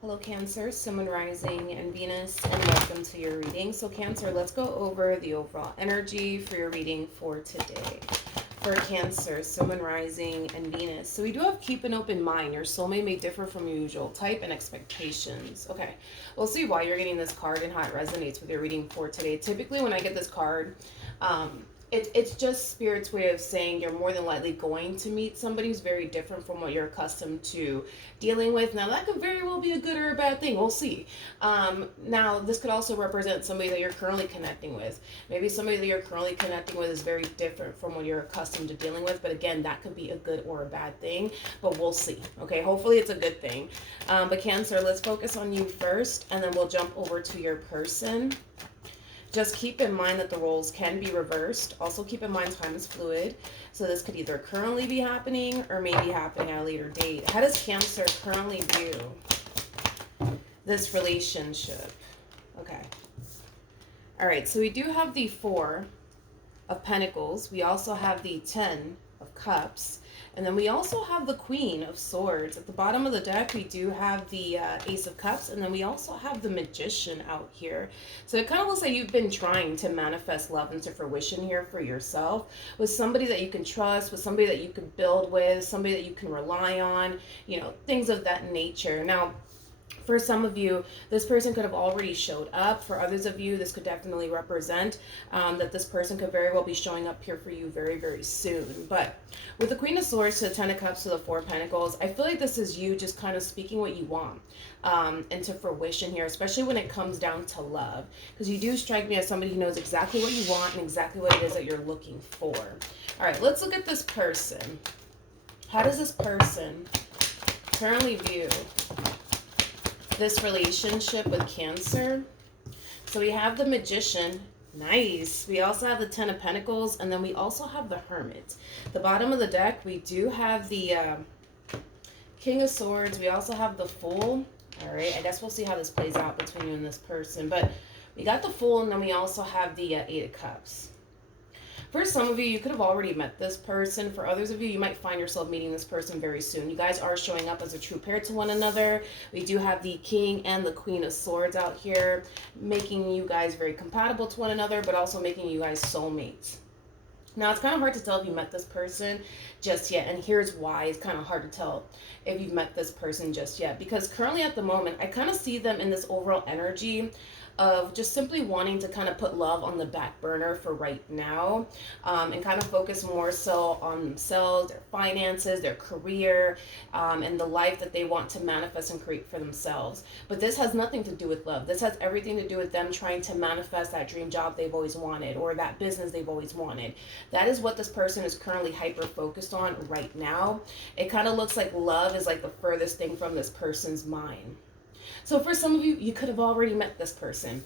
Hello Cancer, Sun, Moon, Rising, and Venus, and welcome to your reading. So Cancer, let's go over the overall energy for your reading for today. For Cancer, Sun, Moon, Rising, and Venus. So we do have keep an open mind. Your soulmate may differ from your usual type and expectations. Okay, we'll see why you're getting this card and how it resonates with your reading for today. Typically when I get this card, it's just Spirit's way of saying you're more than likely going to meet somebody who's very different from what you're accustomed to dealing with. Now, that could very well be a good or a bad thing. We'll see. Now, this could also represent somebody that you're currently connecting with. Maybe somebody that you're currently connecting with is very different from what you're accustomed to dealing with. But again, that could be a good or a bad thing. But we'll see. Okay, hopefully it's a good thing. But Cancer, let's focus on you first, and then we'll jump over to your person. Just keep in mind that the roles can be reversed. Also keep in mind time is fluid. So this could either currently be happening or maybe happening at a later date. How does Cancer currently view this relationship? Okay. All right, so we do have the Four of Pentacles. We also have the Ten of Cups. And then we also have the Queen of Swords. At the bottom of the deck, we do have the Ace of Cups. And then we also have the Magician out here. So it kind of looks like you've been trying to manifest love into fruition here for yourself. With somebody that you can trust, with somebody that you can build with, somebody that you can rely on, you know, things of that nature. Now, for some of you, this person could have already showed up. For others of you, this could definitely represent that this person could very well be showing up here for you very, very soon. But with the Queen of Swords to the Ten of Cups to the Four of Pentacles, I feel like this is you just kind of speaking what you want into fruition here, especially when it comes down to love. Because you do strike me as somebody who knows exactly what you want and exactly what it is that you're looking for. All right, let's look at this person. How does this person currently view this relationship with Cancer? So we have the Magician. Nice. We also have the Ten of Pentacles, and then we also have the Hermit. The bottom of the deck, we do have the King of Swords. We also have the Fool. All right, I guess we'll see how this plays out between you and this person. But we got the Fool, and then we also have the Eight of Cups. For some of you, you could have already met this person. For others of you, you might find yourself meeting this person very soon. You guys are showing up as a true pair to one another. We do have the King and the Queen of Swords out here, making you guys very compatible to one another, but also making you guys soulmates. Now, it's kind of hard to tell if you met this person just yet, and here's why it's kind of hard to tell if you've met this person just yet. Because currently at the moment, I kind of see them in this overall energy of just simply wanting to kind of put love on the back burner for right now, and kind of focus more so on themselves, their finances, their career, and the life that they want to manifest and create for themselves. But this has nothing to do with love. This has everything to do with them trying to manifest that dream job they've always wanted, or that business they've always wanted. That is what this person is currently hyper focused on right now. It kind of looks like love is like the furthest thing from this person's mind. So for some of you, you could have already met this person.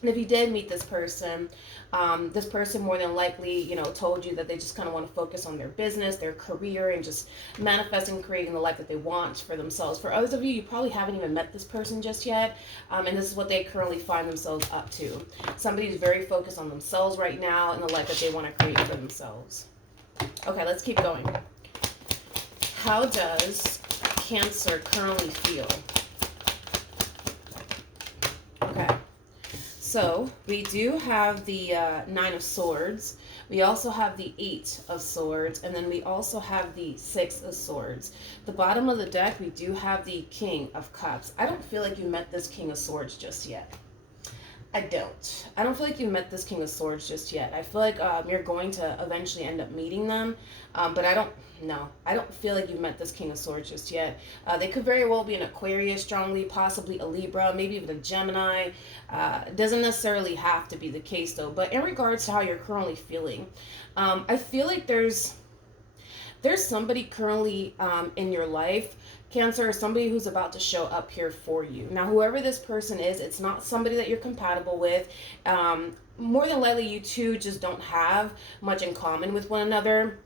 And if you did meet this person more than likely, you know, told you that they just kind of want to focus on their business, their career, and just manifesting, creating the life that they want for themselves. For others of you, you probably haven't even met this person just yet, and this is what they currently find themselves up to. Somebody who's very focused on themselves right now and the life that they want to create for themselves. Okay, let's keep going. How does Cancer currently feel? Okay, so we do have the Nine of Swords. We also have the Eight of Swords, and then we also have the Six of Swords. The bottom of the deck, we do have the King of Cups. I don't feel like you met this King of Swords just yet. I don't feel like you met this King of Swords just yet. I feel like you're going to eventually end up meeting them, but I don't feel like you met this King of Swords just yet. They could very well be an Aquarius strongly, possibly a Libra, maybe even a Gemini. It doesn't necessarily have to be the case though. But in regards to how you're currently feeling, I feel like there's somebody currently in your life, Cancer, is somebody who's about to show up here for you. Now, whoever this person is, it's not somebody that you're compatible with. More than likely, you two just don't have much in common with one another.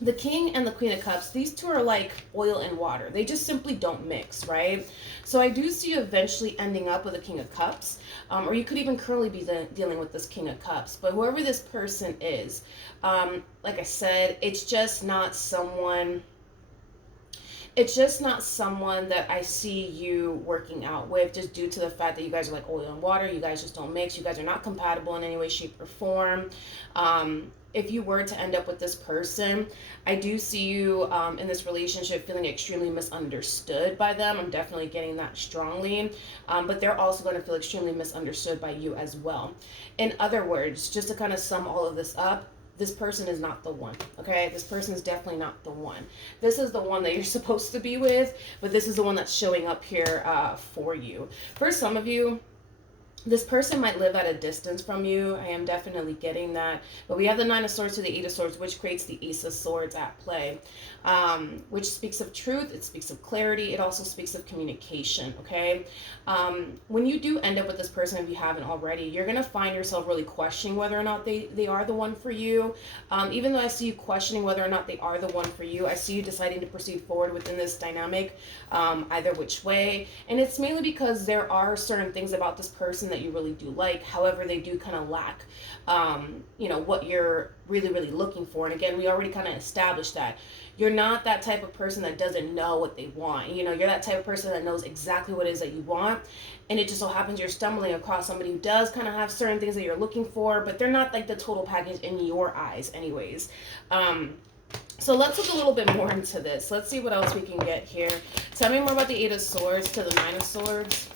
The King and the Queen of Cups, these two are like oil and water. They just simply don't mix, right? So I do see you eventually ending up with a King of Cups, or you could even currently be dealing with this King of Cups. But whoever this person is, like I said, it's just not someone It's just not someone that I see you working out with, just due to the fact that you guys are like oil and water. You guys just don't mix. You guys are not compatible in any way, shape, or form. If you were to end up with this person, I do see you in this relationship feeling extremely misunderstood by them. I'm definitely getting that strongly. But they're also going to feel extremely misunderstood by you as well. In other words, just to kind of sum all of this up, this person is not the one, okay? This person is definitely not the one. This is the one that you're supposed to be with, but this is the one that's showing up here for you. For some of you, this person might live at a distance from you. I am definitely getting that. But we have the Nine of Swords to the Eight of Swords, which creates the Ace of Swords at play, which speaks of truth. It speaks of clarity. It also speaks of communication, okay? When you do end up with this person, if you haven't already, you're going to find yourself really questioning whether or not they are the one for you. Even though I see you questioning whether or not they are the one for you, I see you deciding to proceed forward within this dynamic, either which way. And it's mainly because there are certain things about this person that you really do like. However, they do kind of lack, what you're really looking for. And again, we already kind of established that you're not that type of person that doesn't know what they want. You're that type of person that knows exactly what it is that you want. And it just so happens you're stumbling across somebody who does kind of have certain things that you're looking for, but they're not like the total package in your eyes anyways. So let's look a little bit more into this. Let's see what else we can get here. Tell me more about the Eight of Swords to the Nine of Swords.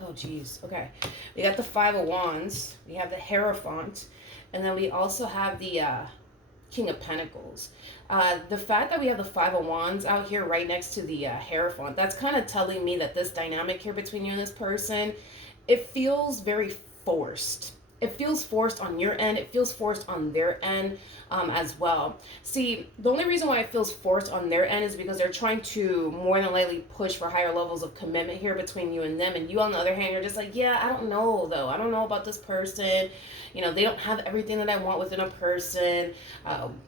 Oh, geez. Okay. We got the Five of Wands. We have the Hierophant. And then we also have the King of Pentacles. The fact that we have the Five of Wands out here right next to the Hierophant, that's kind of telling me that this dynamic here between you and this person, it feels very forced. It feels forced on your end. It feels forced on their end as well. See, the only reason why it feels forced on their end is because they're trying to more than likely push for higher levels of commitment here between you and them. And you, on the other hand, you're just like, yeah, I don't know, though. I don't know about this person. They don't have everything that I want within a person.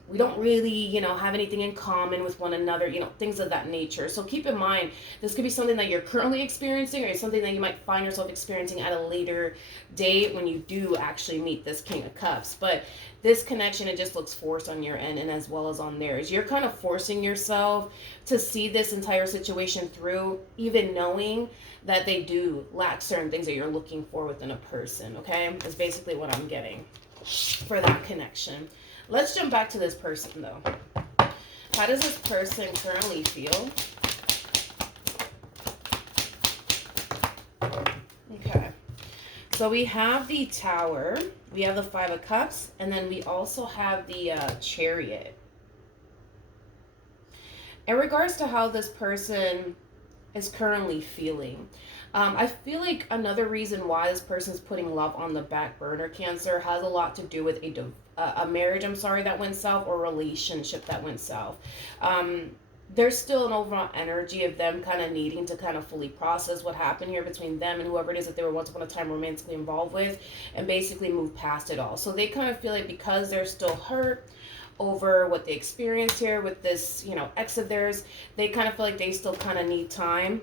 We don't really, have anything in common with one another, things of that nature. So keep in mind, this could be something that you're currently experiencing, or something that you might find yourself experiencing at a later date when you do actually meet this King of Cups. But this connection, it just looks forced on your end and as well as on theirs. You're kind of forcing yourself to see this entire situation through, even knowing that they do lack certain things that you're looking for within a person, okay? That's basically what I'm getting for that connection. Let's jump back to this person, though. How does this person currently feel? Okay. So we have the Tower, we have the Five of Cups, and then we also have the Chariot. In regards to how this person is currently feeling, I feel like another reason why this person's putting love on the back burner, Cancer, has a lot to do with a marriage, that went south, or relationship that went south. There's still an overall energy of them kind of needing to kind of fully process what happened here between them and whoever it is that they were once upon a time romantically involved with, and basically move past it all. So they kind of feel like because they're still hurt over what they experienced here with this, ex of theirs, they kind of feel like they still kind of need time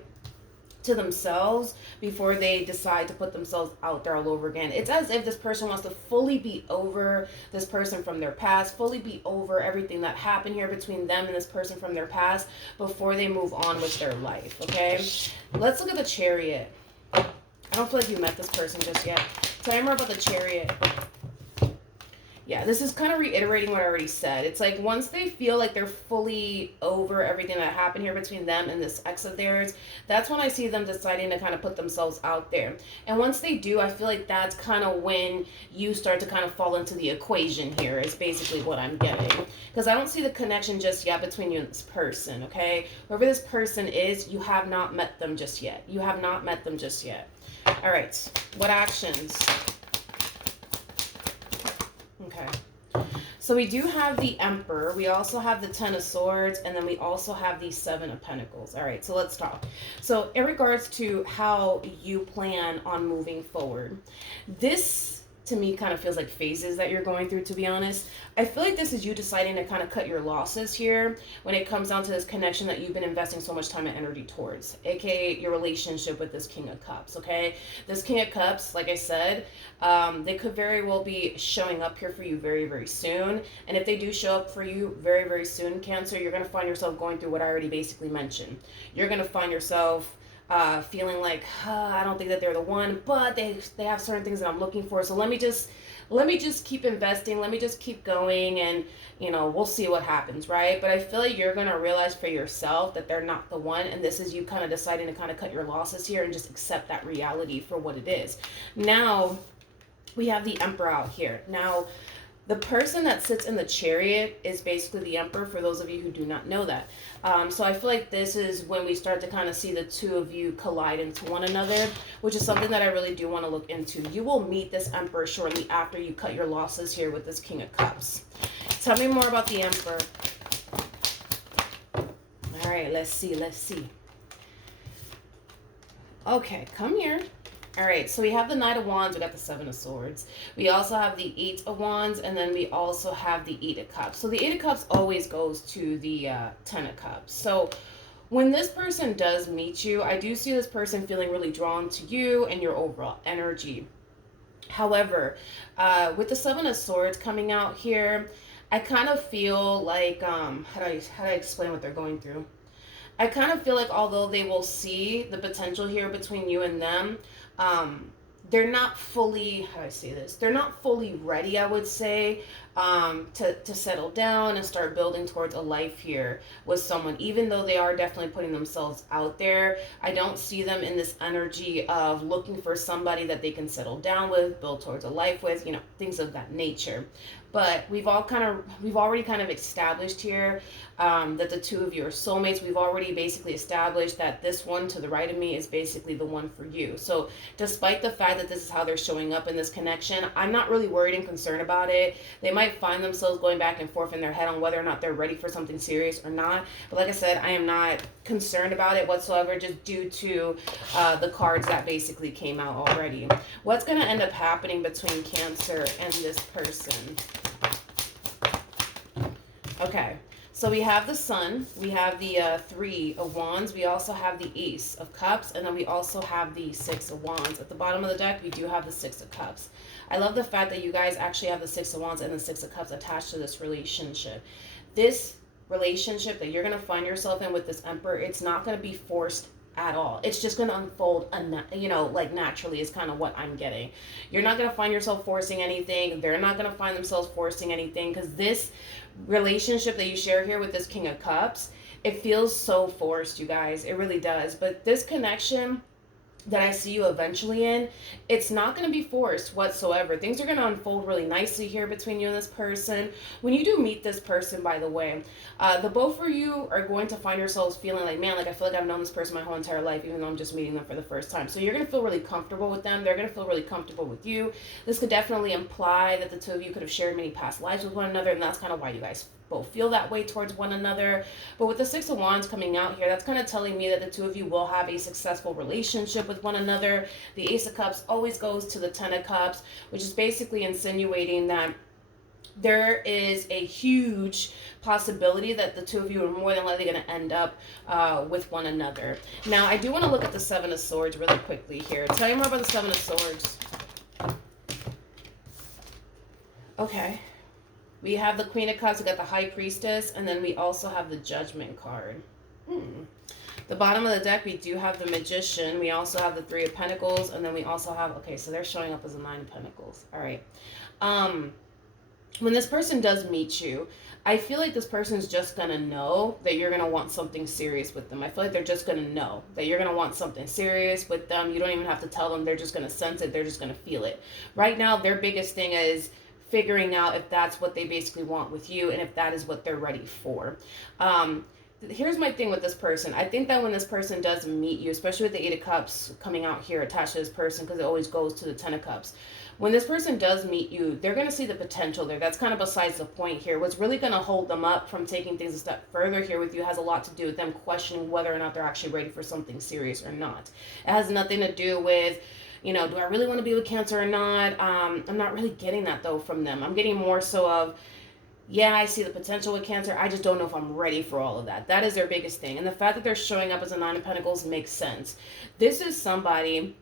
to themselves before they decide to put themselves out there all over again. It's as if this person wants to fully be over this person from their past, fully be over everything that happened here between them and this person from their past before they move on with their life, okay? Let's look at the Chariot. I don't feel like you met this person just yet. Tell me more about the Chariot. Yeah, this is kind of reiterating what I already said. It's like once they feel like they're fully over everything that happened here between them and this ex of theirs, that's when I see them deciding to kind of put themselves out there. And once they do, I feel like that's kind of when you start to kind of fall into the equation here, is basically what I'm getting. Because I don't see the connection just yet between you and this person, okay? Whoever this person is, you have not met them just yet. You have not met them just yet. All right, what actions? Okay, so we do have the Emperor, we also have the Ten of Swords, and then we also have the Seven of Pentacles. All right, so let's talk. So in regards to how you plan on moving forward, this to me kind of feels like phases that you're going through, to be honest. I feel like this is you deciding to kind of cut your losses here when it comes down to this connection that you've been investing so much time and energy towards, aka your relationship with this King of Cups, okay? This King of Cups, like I said, they could very well be showing up here for you very, very soon. And if they do show up for you very, very soon, Cancer, you're going to find yourself going through what I already basically mentioned. You're going to find yourself feeling like I don't think that they're the one, but they have certain things that I'm looking for. So let me just keep investing. Let me just keep going, and we'll see what happens, right? But I feel like you're gonna realize for yourself that they're not the one, and this is you kind of deciding to kind of cut your losses here and just accept that reality for what it is. Now we have the Emperor out here. Now, the person that sits in the Chariot is basically the Emperor, for those of you who do not know that. So I feel like this is when we start to kind of see the two of you collide into one another, which is something that I really do want to look into. You will meet this Emperor shortly after you cut your losses here with this King of Cups. Tell me more about the Emperor. All right, let's see. Okay, come here. All right, so we have the Knight of Wands, we got the Seven of Swords. We also have the Eight of Wands, and then we also have the Eight of Cups. So the Eight of Cups always goes to the Ten of Cups. So when this person does meet you, I do see this person feeling really drawn to you and your overall energy. However, with the Seven of Swords coming out here, I kind of feel like, how do I explain what they're going through? I kind of feel like although they will see the potential here between you and them, they're not fully, how do I say this? They're not fully ready, I would say, to settle down and start building towards a life here with someone. Even though they are definitely putting themselves out there, I don't see them in this energy of looking for somebody that they can settle down with, build towards a life with, things of that nature. But we've already kind of established here that the two of you are soulmates. We've already basically established that this one to the right of me is basically the one for you. So despite the fact that this is how they're showing up in this connection, I'm not really worried and concerned about it. They might find themselves going back and forth in their head on whether or not they're ready for something serious or not. But like I said, I am not concerned about it whatsoever, just due to the cards that basically came out already. What's going to end up happening between Cancer and this person? Okay, so we have the Sun, we have the Three of Wands, we also have the Ace of Cups, and then we also have the Six of Wands. At the bottom of the deck, we do have the Six of Cups. I love the fact that you guys actually have the Six of Wands and the Six of Cups attached to this relationship. This relationship that you're going to find yourself in with this Emperor, it's not going to be forced at all. It's just going to unfold, like naturally is kind of what I'm getting. You're not going to find yourself forcing anything. They're not going to find themselves forcing anything, because this relationship that you share here with this King of Cups, it feels so forced, you guys. It really does. But this connection that I see you eventually in, it's not going to be forced whatsoever. Things are going to unfold really nicely here between you and this person. When you do meet this person, by the way, the both of you are going to find yourselves feeling like, man, like I feel like I've known this person my whole entire life, even though I'm just meeting them for the first time. So you're going to feel really comfortable with them. They're going to feel really comfortable with you. This could definitely imply that the two of you could have shared many past lives with one another, and that's kind of why you guys both feel that way towards one another. But with the Six of Wands coming out here, that's kind of telling me that the two of you will have a successful relationship with one another. The Ace of Cups always goes to the Ten of Cups, which is basically insinuating that there is a huge possibility that the two of you are more than likely going to end up with one another. Now, I do want to look at the Seven of Swords really quickly here. Tell me more about the Seven of Swords. Okay. We have the Queen of Cups, we got the High Priestess, and then we also have the Judgment card. The bottom of the deck, we do have the Magician. We also have the Three of Pentacles, and then we also have, okay, so they're showing up as a Nine of Pentacles. All right. When this person does meet you, I feel like this person's just going to know that you're going to want something serious with them. I feel like they're just going to know that you're going to want something serious with them. You don't even have to tell them. They're just going to sense it. They're just going to feel it. Right now, their biggest thing is figuring out if that's what they basically want with you and if that is what they're ready for. Here's my thing with this person. I think that when this person does meet you, especially with the Eight of Cups coming out here attached to this person, because it always goes to the Ten of Cups. When this person does meet you, they're going to see the potential there. That's kind of besides the point here. What's really going to hold them up from taking things a step further here with you has a lot to do with them questioning whether or not they're actually ready for something serious or not. It has nothing to do with You know, do I really want to be with Cancer or not? I'm not really getting that though from them. I'm getting more so of, yeah, I see the potential with Cancer. I just don't know if I'm ready for all of that. That is their biggest thing. And the fact that they're showing up as a Nine of Pentacles makes sense. This is somebody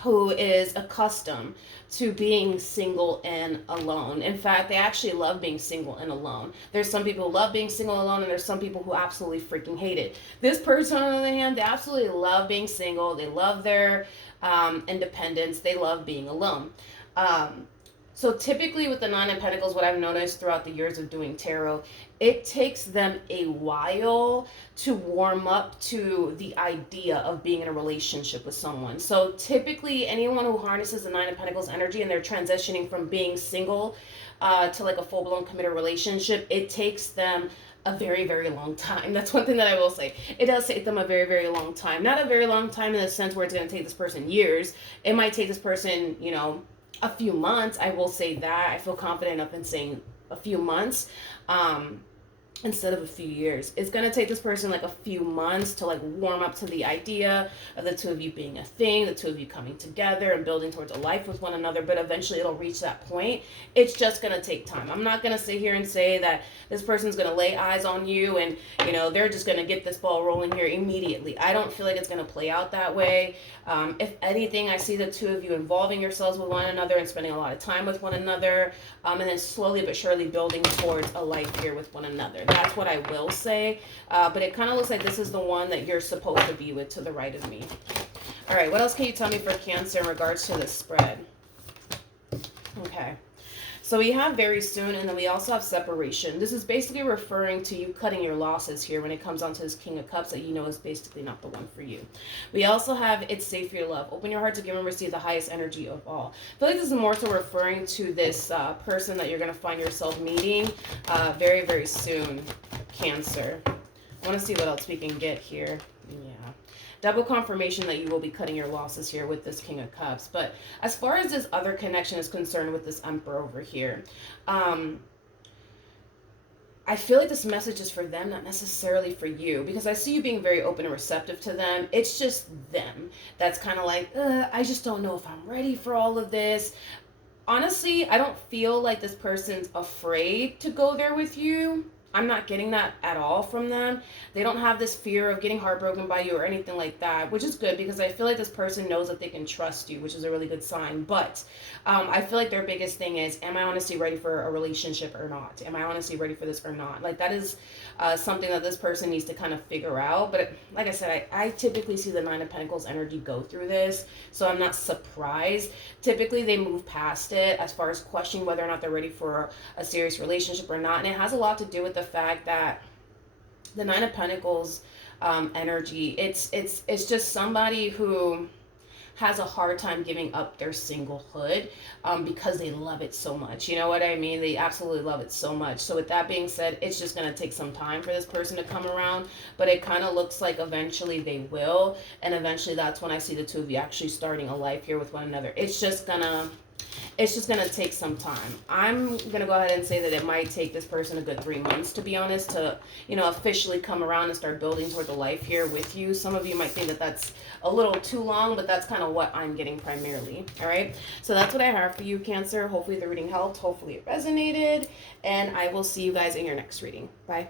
who is accustomed to being single and alone. In fact, they actually love being single and alone. There's some people who love being single and alone, and there's some people who absolutely freaking hate it. This person, on the other hand, they absolutely love being single. They love their independence. They love being alone. So typically with the Nine of Pentacles, what I've noticed throughout the years of doing tarot, it takes them a while to warm up to the idea of being in a relationship with someone. So typically anyone who harnesses the Nine of Pentacles energy and they're transitioning from being single to like a full-blown committed relationship, it takes them a very, very long time. That's one thing that I will say. It does take them a very, very long time. Not a very long time in the sense where it's going to take this person years. It might take this person, you know, a few months. I will say that. I feel confident enough in saying a few months. Instead of a few years. It's going to take this person like a few months to like warm up to the idea of the two of you being a thing, the two of you coming together and building towards a life with one another, but eventually it'll reach that point. It's just going to take time. I'm not going to sit here and say that this person's going to lay eyes on you and, you know, they're just going to get this ball rolling here immediately. I don't feel like it's going to play out that way. If anything, I see the two of you involving yourselves with one another and spending a lot of time with one another, and then slowly but surely building towards a life here with one another. That's what I will say. But it kind of looks like this is the one that you're supposed to be with to the right of me. All right, what else can you tell me for Cancer in regards to this spread? Okay. So we have very soon, and then we also have separation. This is basically referring to you cutting your losses here when it comes down to this King of Cups that you know is basically not the one for you. We also have it's safe for your love. Open your heart to give and receive the highest energy of all. I feel like this is more so referring to this person that you're going to find yourself meeting very, very soon, Cancer. I want to see what else we can get here. Yeah. Double confirmation that you will be cutting your losses here with this King of Cups. But as far as this other connection is concerned with this Emperor over here, I feel like this message is for them, not necessarily for you, because I see you being very open and receptive to them. It's just them that's kind of like, I just don't know if I'm ready for all of this. Honestly, I don't feel like this person's afraid to go there with you. I'm not getting that at all from them. They don't have this fear of getting heartbroken by you or anything like that, which is good because I feel like this person knows that they can trust you, which is a really good sign. But I feel like their biggest thing is, am I honestly ready for a relationship or not? Am I honestly ready for this or not? Like that is something that this person needs to kind of figure out. But like I said, I typically see the Nine of Pentacles energy go through this, so I'm not surprised. Typically they move past it as far as questioning whether or not they're ready for a serious relationship or not. And it has a lot to do with the fact that the Nine of Pentacles energy, it's just somebody who has a hard time giving up their singlehood because they love it so much. You know what I mean? They absolutely love it so much. So with that being said, it's just going to take some time for this person to come around, but it kind of looks like eventually they will, and eventually that's when I see the two of you actually starting a life here with one another. It's just gonna take some time. I'm gonna go ahead and say that it might take this person a good 3 months, to be honest, to, you know, officially come around and start building toward the life here with you. Some of you might think that that's a little too long, but that's kind of what I'm getting primarily. All right, so that's what I have for you, Cancer. Hopefully the reading helped. Hopefully it resonated, and I will see you guys in your next reading. Bye.